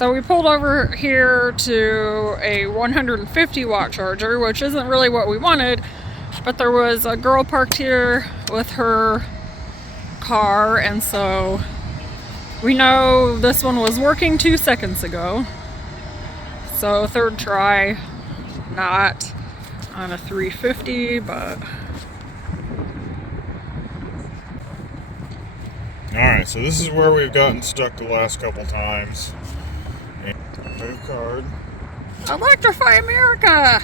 So we pulled over here to a 150 watt charger, which isn't really what we wanted, but there was a girl parked here with her car, and so we know this one was working 2 seconds ago. So third try, not on a 350, but... Alright, so this is where we've gotten stuck the last couple times. Move card. Electrify America!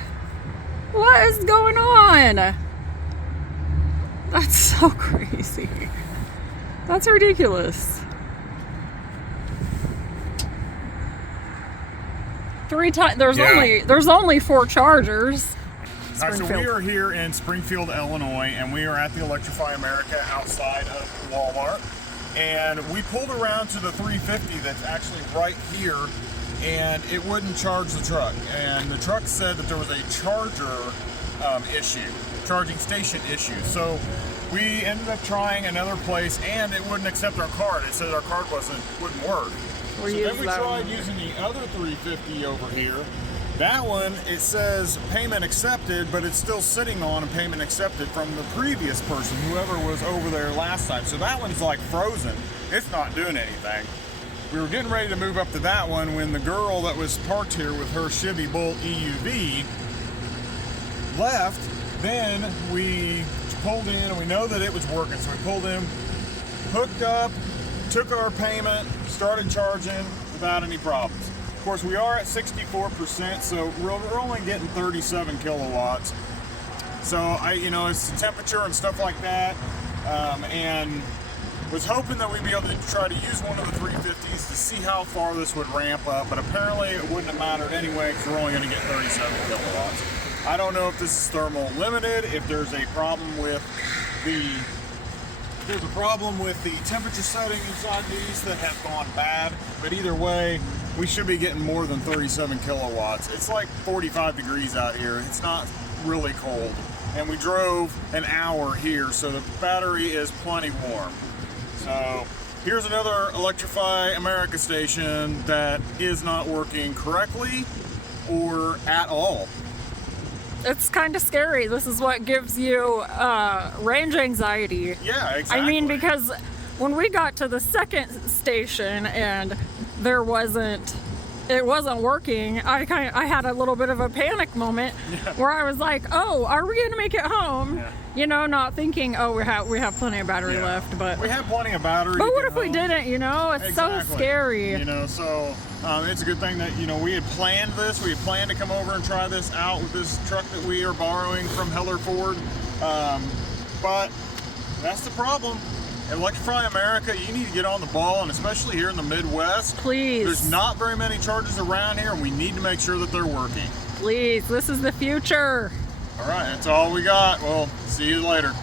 What is going on? That's so crazy. That's ridiculous. 3 times. There's only 4 chargers. All right, so we are here in Springfield, Illinois, and we are at the Electrify America outside of Walmart. And we pulled around to the 350 that's actually right here, and it wouldn't charge the truck. And the truck said that there was a charger issue, charging station issue. So we ended up trying another place, and it wouldn't accept our card. It said our card wouldn't work. So then we tried using the other 350 over here. That one, it says payment accepted, but it's still sitting on a payment accepted from the previous person, whoever was over there last time. So that one's like frozen. It's not doing anything. We were getting ready to move up to that one when the girl that was parked here with her Chevy Bolt EUV left. Then we pulled in, and we know that it was working. So we pulled in, hooked up, took our payment, started charging without any problems. Of course, we are at 64%, so we're only getting 37 kilowatts. So it's the temperature and stuff like that, and was hoping that we'd be able to try to use one of the 350s to see how far this would ramp up, but apparently it wouldn't have mattered anyway because we're only going to get 37 kilowatts. I don't know if this is thermal limited, if there's a problem with the temperature setting inside these that have gone bad, but either way, we should be getting more than 37 kilowatts. It's like 45 degrees out here. It's not really cold. And we drove an hour here, so the battery is plenty warm. So here's another Electrify America station that is not working correctly or at all. It's kind of scary. This is what gives you range anxiety. Yeah, exactly. I mean, because when we got to the second station and it wasn't working, I had a little bit of a panic moment where I was like, oh, are we gonna make it home? Yeah. Not thinking, oh, we have plenty of battery left, but we have plenty of battery. But what if we didn't? It's so scary. So it's a good thing that we had planned this. We had planned to come over and try this out with this truck that we are borrowing from Heller Ford, but that's the problem. Electrify America, you need to get on the ball, and especially here in the Midwest. Please. There's not very many chargers around here, and we need to make sure that they're working. Please, this is the future. All right, that's all we got. Well, see you later.